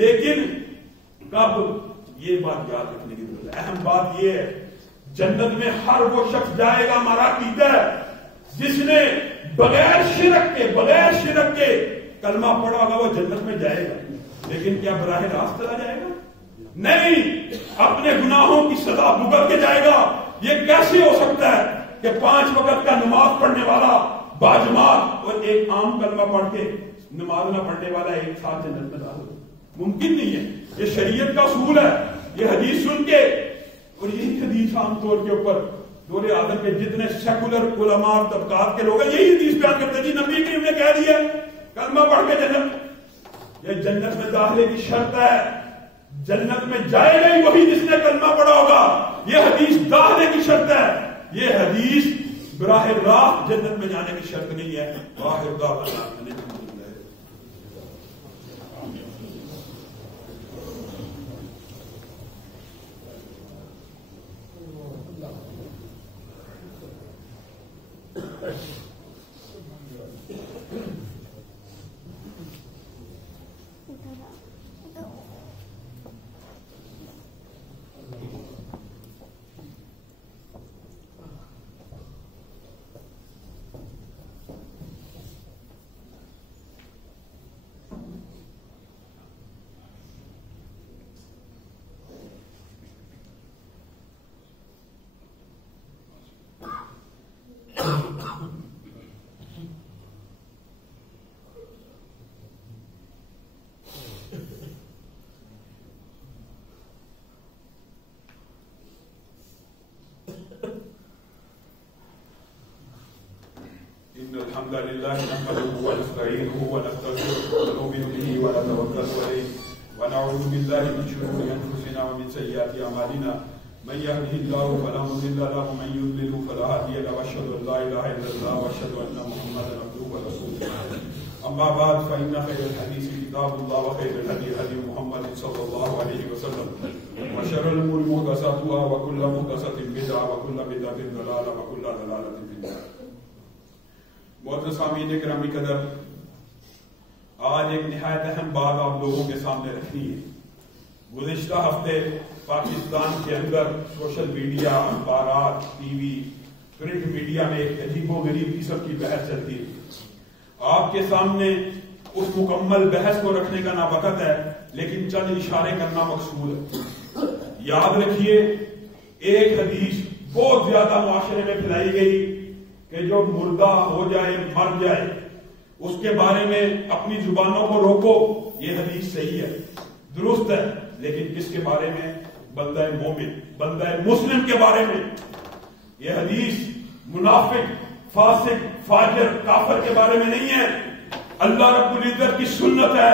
لیکن کب، یہ بات یاد رکھنے کی ضرورت ہے. اہم بات یہ ہے جنت میں ہر وہ شخص جائے گا، ہمارا عقیدہ ہے، جس نے بغیر شرک کے کلمہ پڑھا ہوگا وہ جنت میں جائے گا. لیکن کیا براہ راست چلا جائے گا؟ نہیں، اپنے گناہوں کی سزا بھگت کے جائے گا. یہ کیسے ہو سکتا ہے کہ 5 وقت کا نماز پڑھنے والا باجماعت اور ایک عام کلمہ پڑھ کے نماز نہ پڑھنے والا ایک ساتھ جنت میں داخل ہو؟ ممکن نہیں ہے. یہ شریعت کا اصول ہے. یہ حدیث سن کے، اور یہی حدیث عام طور کے اوپر دور آدم کے جتنے سیکولر علماء اور طبقات کے لوگ ہیں یہی حدیث بیان کرتے ہیں. جی نبی کریم نے کہہ دیا کلمہ پڑھ کے جنت، یہ جنت میں داخلے کی شرط ہے. جنت میں جائے گا ہی وہی جس نے کلمہ پڑھا ہوگا. یہ حدیث داخلے کی شرط ہے. یہ حدیث براہ راست جنت میں جانے کی شرط نہیں ہے. واحد دعوانا الحمد لله نحمده ونستعينه ونستغفره ونؤمن به ونتوكل عليه ونعوذ بالله من شرور انفسنا ومن سيئات اعمالنا من يهده الله فلا مضل له ومن يضلل فلا هادي له واشهد ان لا اله الا الله واشهد ان محمدا عبده ورسوله اما بعد فان خير الحديث كتاب الله وخير الهدي هدي محمد صلى الله عليه وسلم وشر الامور محدثاتها وكل محدثة بدعة وكل بدعة ضلالة وكل ضلالة في النار. محترم سامعین گرامی قدر، آج ایک نہایت اہم بات آپ لوگوں کے سامنے رکھنی ہے. گزشتہ ہفتے پاکستان کے اندر سوشل میڈیا، اخبارات، ٹی وی، پرنٹ میڈیا میں ایک عجیب و غریب قسم کی بحث چلتی ہے. آپ کے سامنے اس مکمل بحث کو رکھنے کا نہ وقت ہے، لیکن چند اشارے کرنا مقصود ہے. یاد رکھیے، ایک حدیث بہت زیادہ معاشرے میں پھیلائی گئی کہ جو مردہ ہو جائے، مر جائے، اس کے بارے میں اپنی زبانوں کو روکو. یہ حدیث صحیح ہے، درست ہے، لیکن کس کے بارے میں؟ بندہ مومن، بندہ مسلم کے بارے میں. یہ حدیث منافق، فاسق، فاجر، کافر کے بارے میں نہیں ہے. اللہ رب العزت کی سنت ہے،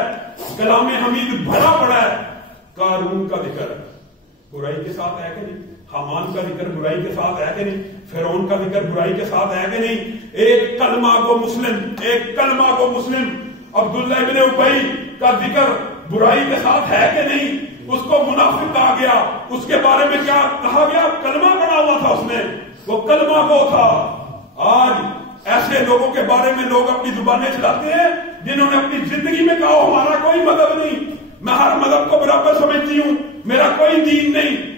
کلام حمید بھرا پڑا ہے. قارون کا ذکر ہے، برائی کے ساتھ ہے کہ نہیں؟ حامان کا ذکر برائی کے ساتھ ہے کہ نہیں؟ فرعون کا ذکر برائی کے ساتھ ہے کہ نہیں؟ ایک کلمہ کو مسلم، ایک کلمہ کو مسلم عبداللہ ابن ابی کا ذکر برائی کے ساتھ ہے کہ نہیں؟ اس کو منافق کہا گیا. اس کے بارے میں کیا کہا گیا؟ کلمہ پڑھا ہوا تھا اس نے، وہ کلمہ کو تھا. آج ایسے لوگوں کے بارے میں لوگ اپنی زبانیں چلاتے ہیں جنہوں نے اپنی زندگی میں کہا ہمارا کوئی مذہب نہیں، میں ہر مذہب کو برابر سمجھتی ہوں، میرا کوئی دین نہیں،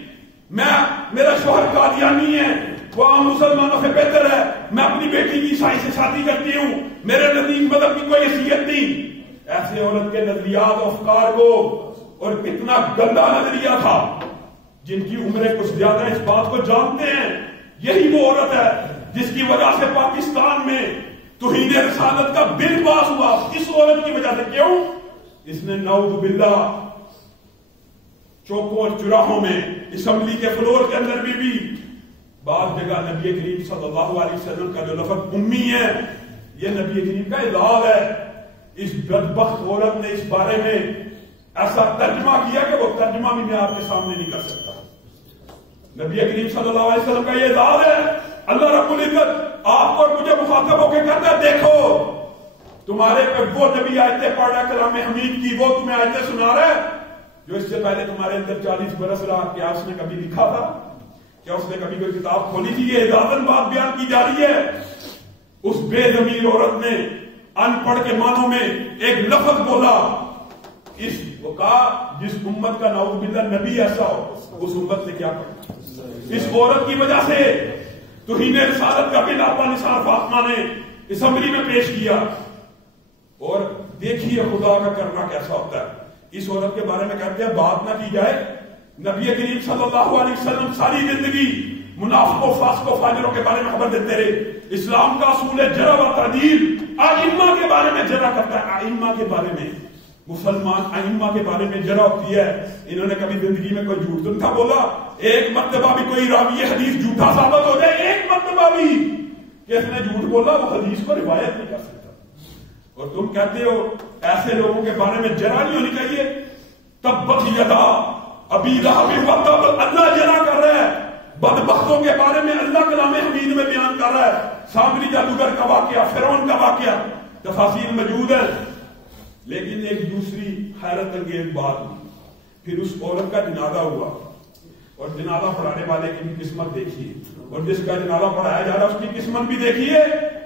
میرا شوہر قادیانی ہے، وہ عام مسلمانوں سے بہتر ہے، میں اپنی بیٹی کی عیسائی سے شادی کرتی ہوں، میرے نزدیک مذہب کی کوئی حیثیت نہیں. ایسے عورت کے نظریات و افکار کو، اور کتنا گندا نظریہ تھا. جن کی عمریں کچھ زیادہ اس بات کو جانتے ہیں، یہی وہ عورت ہے جس کی وجہ سے پاکستان میں توہین رسالت کا بل پاس ہوا. اس عورت کی وجہ سے. کیوں؟ اس نے نعوذ باللہ چوکوں اور چراہوں میں، اسمبلی کے فلور کے اندر بھی بعض جگہ نبی کریم صلی اللہ علیہ وسلم کا جو لفظ امی ہے، یہ نبی کریم کا اعزاز ہے. اس بدبخت عورت نے اس بارے میں ایسا ترجمہ کیا کہ وہ ترجمہ بھی میں آپ کے سامنے نہیں کر سکتا. نبی کریم صلی اللہ علیہ وسلم کا یہ اعزاز ہے. اللہ رب العزت آپ اور مجھے مخاطب ہو کے کہتا ہے، دیکھو تمہارے پہ وہ نبی آیتیں پڑھ رہا ہے کلام حمید کی، وہ تمہیں آیتیں سنا رہا ہے جو اس سے پہلے تمہارے اندر 40 برس رہا. کیا اس نے کبھی لکھا تھا؟ کیا اس نے کبھی کوئی کتاب کھولی تھی؟ یہ اعزازن بات بیان کی جا رہی ہے. اس بے ضمیر عورت نے ان پڑھ کے معنوں میں ایک لفظ بولا. اس وہ کہا جس امت کا نعوذ باللہ نبی ایسا ہو، اس امت نے کیا پڑھا؟ اس عورت کی وجہ سے توہین رسالت کا بل آپا نثار فاطمہ نے اسمبلی میں پیش کیا. اور دیکھیے خدا کا کرنا کیسا ہوتا ہے. اس عورت کے بارے میں کہتے ہیں بات نہ کی جائے. نبی کریم صلی اللہ علیہ وسلم ساری زندگی منافقوں، فاسقوں، فاجروں کے بارے میں خبر دیتے رہے. اسلام کا اصول ہے جرح و تعدیل. ائمہ کے بارے میں جرح کرتا ہے، ائمہ کے بارے میں، مسلمان ائمہ کے بارے میں جرح ہوتی ہے. انہوں نے کبھی زندگی میں کوئی جھوٹ تو نہیں تھا بولا. ایک مرتبہ بھی کوئی راوی حدیث جھوٹا ثابت ہو جائے، ایک مرتبہ بھی کہ اس نے جھوٹ بولا، وہ حدیث کو روایت نہیں کر سکتا. اور تم کہتے ہو ایسے لوگوں کے بارے میں جرح نہیں ہونی چاہیے. تبت یدا ابی لہب وتب، اللہ جرح کر رہا ہے. بدبختوں کے بارے میں اللہ کلام حمید میں بیان کر رہا ہے. سامری جادوگر کا واقعہ، فرعون کا واقعہ، تفاصیل موجود ہے. لیکن ایک دوسری حیرت انگیز بات ہوئی. پھر اس عورت کا جنازہ ہوا، اور جنازہ پڑھانے والے کی قسمت دیکھیے، اور جس کا جنازہ پڑھایا جا رہا ہے اس کی قسمت بھی دیکھیے.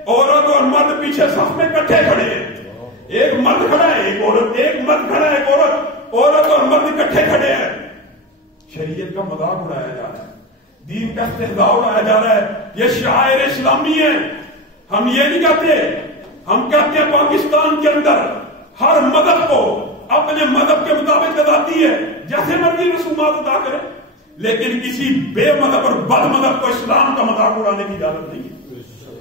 عورت اور مرد پیچھے صف میں اکٹھے کھڑے ہیں. ایک مرد کھڑا ہے، ایک عورت، ایک مرد کھڑا ہے، ایک عورت. عورت اور مرد اکٹھے کھڑے ہیں. شریعت کا مذاق اڑایا جا رہا ہے، دین کا استہزاء اڑایا جا رہا ہے. یہ شعائر اسلامی ہے. ہم یہ نہیں کہتے، ہم کہتے ہیں پاکستان کے اندر ہر مذہب کو اپنے مذہب کے مطابق آزادی ہے، جیسے مرضی رسومات ادا کرے، لیکن کسی بے مذہب اور بد مذہب کو اسلام کا مذاق اڑانے کی اجازت نہیں ہے.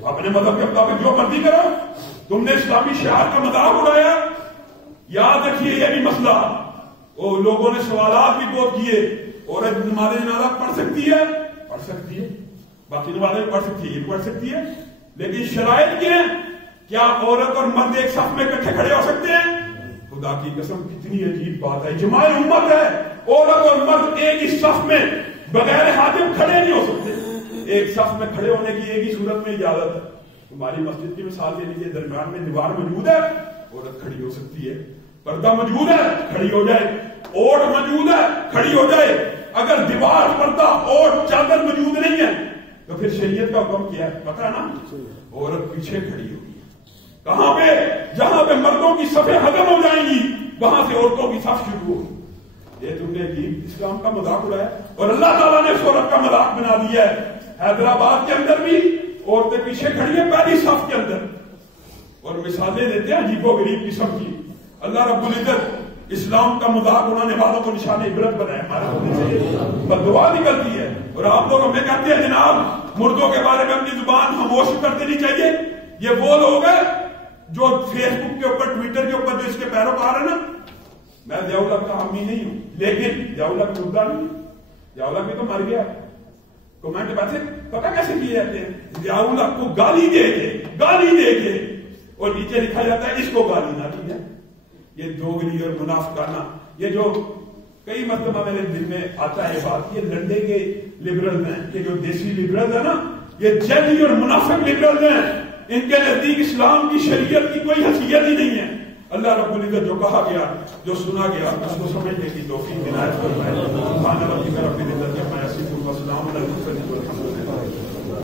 اپنے مذہب کے مطابق جو مرضی کرو. تم نے اسلامی شعار کا مذاق اڑایا. یاد رکھیے یہ بھی مسئلہ. وہ لوگوں نے سوالات بھی بہت کیے. عورت نماز جنازہ پڑھ سکتی ہے؟ پڑھ سکتی ہے. باقی نمازیں پڑھ سکتی ہے، یہ پڑھ سکتی ہے. لیکن شرائط کیا ہے؟ کیا عورت اور مرد ایک صف میں اکٹھے کھڑے ہو سکتے ہیں؟ خدا کی قسم کتنی عجیب بات ہے. اجماع امت ہے عورت اور مرد ایک ہی صف میں بغیر حاجب کھڑے نہیں ہو سکتے. ایک صف میں کھڑے ہونے کی ایک ہی صورت میں اجازت ہے. ہماری مسجد کی مثال لے لیجیے, درمیان میں دیوار موجود ہے, عورت کھڑی ہو سکتی ہے. پردہ موجود ہے, کھڑی ہو جائے. اوٹ موجود ہے, کھڑی ہو جائے. اگر دیوار, پردہ, اوٹ, چادر موجود نہیں ہے تو پھر شریعت کا حکم کیا ہے پتہ ہے نا؟ عورت پیچھے کھڑی ہوگی. کہاں پہ؟ جہاں پہ مردوں کی صفیں ختم ہو جائیں گی وہاں سے عورتوں کی صف شروع ہوگی. یہ تم نے عجیب اسلام کا مذاق اڑایا اور اللہ تعالیٰ نے اس عورت کا مذاق بنا دیا ہے. حیدرآباد کے اندر بھی عورتیں پیچھے کھڑی ہیں پہلی صف کے اندر, اور مثالیں دیتے ہیں عجیب و غریب قسم کی. اللہ رب العزت اسلام کا مذاق اڑانے والوں کو نشان عبرت بنائے. ہمارا بددعا نکلتی ہے اور آپ لوگ ہمیں کہتے ہیں جناب مردوں کے بارے میں اپنی زبان خاموش کر دینی چاہیے. یہ وہ لوگ ہیں جو فیس بک کے اوپر, ٹویٹر کے اوپر جو اس کے پیروکار ہیں نا. میں ضیاء الحق کا حامی نہیں ہوں, لیکن ضیاء الحق مردہ نہیں, ضیاء الحق بھی تو مر گیا. کمنٹ ویسے پتہ کیسے کیے جاتے ہیں؟ ضیاء الحق کو گالی دے کے اور نیچے لکھا جاتا ہے اس کو گالی نہ دی جائے. یہ دوغلی اور منافقانہ, یہ جو کئی مرتبہ میرے دل میں آتا ہے بات, یہ لنڈے کے لبرل ہیں, یہ جو دیسی لبرل ہیں نا, یہ جعلی اور منافق لبرل ہیں. ان کے نزدیک اسلام کی شریعت کی کوئی حیثیت ہی نہیں ہے. اللہ رب العزت جو کہا گیا, جو سنا گیا, اس کو سمجھنے کی توفیق عنایت فرمائے. سبحان ربک رب العزت عما یصفون وسلام علی المرسلین والحمد للہ.